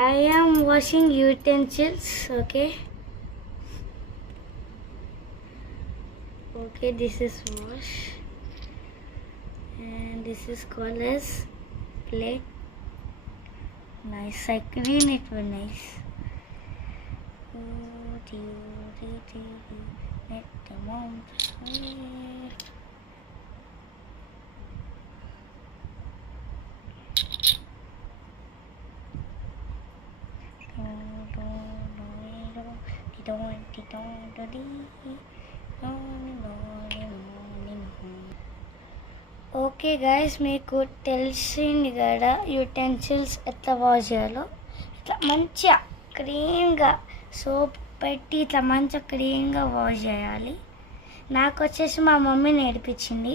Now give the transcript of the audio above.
I am washing utensils. Okay, this is wash, and this is called as plate. Nice, I clean it very nice. Let the mom okay guys, మీకు తెలిసింది కదా యూటెన్సిల్స్ ఎట్లా వాష్ చేయాలో. ఇట్లా మంచిగా క్లీన్గా సోప్ పెట్టి ఇట్లా మంచిగా క్లీన్గా వాష్ చేయాలి. నాకు వచ్చేసి మా మమ్మీ నేర్పించింది.